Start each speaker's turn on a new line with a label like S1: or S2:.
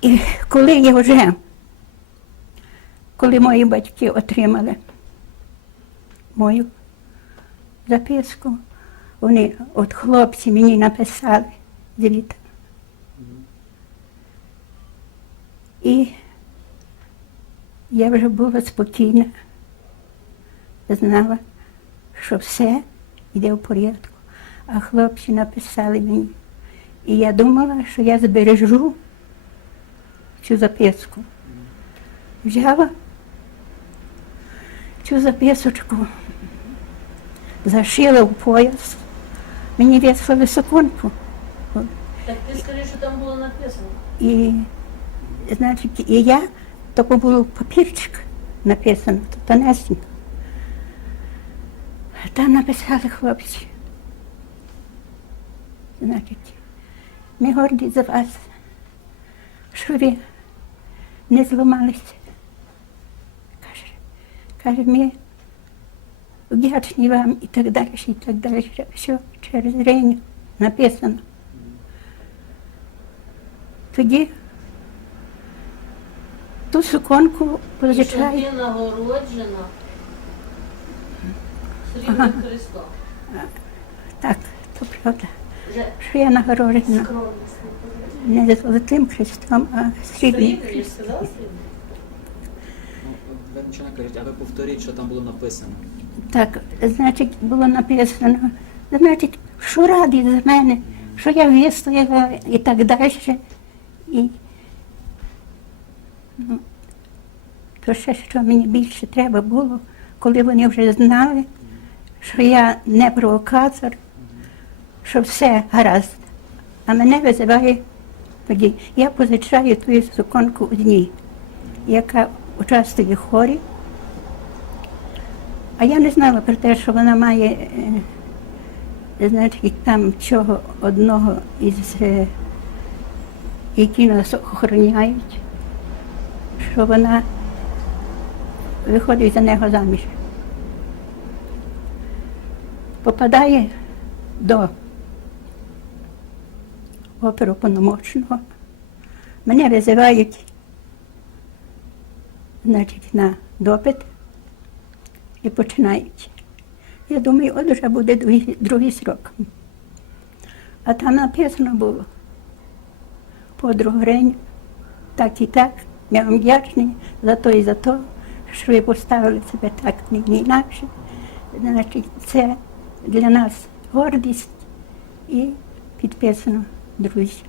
S1: І коли я вже, коли мої батьки отримали мою записку, вони, от хлопці мені написали звіт. І я вже була спокійна, знала, що все йде в порядку. А хлопці написали мені. І я думала, що я збережу цю записку. Взяла цю записочку, зашила в пояс, мені вислали суконку.
S2: Так ти скажи, що там було написано.
S1: І, значить, і я, тако було папірчик написано, то тонесенько. Там написали хлопці. Значить, ми горді за вас, що ви не зламалися. Каже, каже, ми вдячні вам і так далі, і так далі. Все через Реню написано. Тоді ту суконку позичаю.
S2: ти нагороджена срібним
S1: Ага. Так, то правда. Що я нагороджена
S2: скромність.
S1: Не золотим хрестом, а срібним.
S2: Срібний, сказала срібний?
S3: Ну, нічого не кажіть, а ви повторіть, що там було написано.
S1: Так, значить, було написано, значить, що раді за мене, що я вистояла і так далі. І ну, то ще що мені більше треба було, коли вони вже знали, що я не провокатор, що все гаразд. А мене визиває тоді. Я позичаю ту суконку одній, яка участвує в хорі. А я не знала про те, що вона має, е, значить, там чого одного із, е, які нас охороняють, що вона виходить за нього заміж. Попадає до оперуповномочного. Мене визивають, значить, на допит і починають. Я думаю, от вже буде другий, другий срок. А там написано було подругу Гриню, так і так. Я вам вдячний за то і за то, що ви поставили себе так не інакше. Значить, це для нас гордість і підписано друзі.